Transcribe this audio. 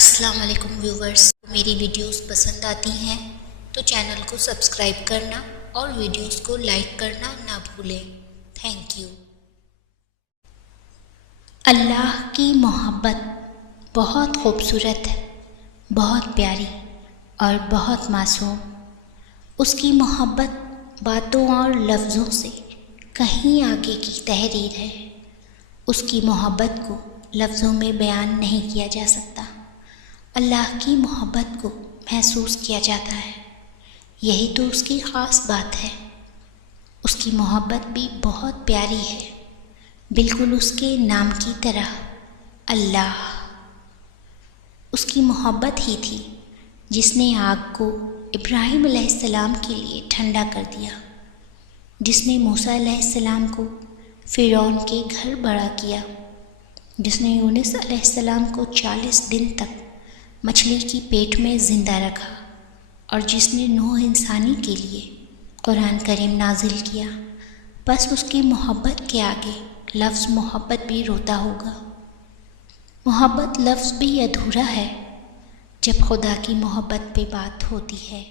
السلام علیکم ویورز، میری ویڈیوز پسند آتی ہیں تو چینل کو سبسکرائب کرنا اور ویڈیوز کو لائک کرنا نہ بھولیں۔ Thank you. اللہ کی محبت بہت خوبصورت ہے، بہت پیاری اور بہت معصوم۔ اس کی محبت باتوں اور لفظوں سے کہیں آگے کی تحریر ہے۔ اس کی محبت کو لفظوں میں بیان نہیں کیا جا سکتا۔ اللہ کی محبت کو محسوس کیا جاتا ہے، یہی تو اس کی خاص بات ہے۔ اس کی محبت بھی بہت پیاری ہے، بالکل اس کے نام کی طرح، اللہ۔ اس کی محبت ہی تھی جس نے آگ کو ابراہیم علیہ السلام کے لیے ٹھنڈا کر دیا، جس نے موسیٰ علیہ السلام کو فرعون کے گھر بڑا کیا، جس نے یونس علیہ السلام کو 40 دن تک مچھلی کی پیٹ میں زندہ رکھا، اور جس نے نوح انسانی کے لیے قرآن کریم نازل کیا۔ بس اس کی محبت کے آگے لفظ محبت بھی روتا ہوگا۔ محبت لفظ بھی ادھورا ہے جب خدا کی محبت پہ بات ہوتی ہے۔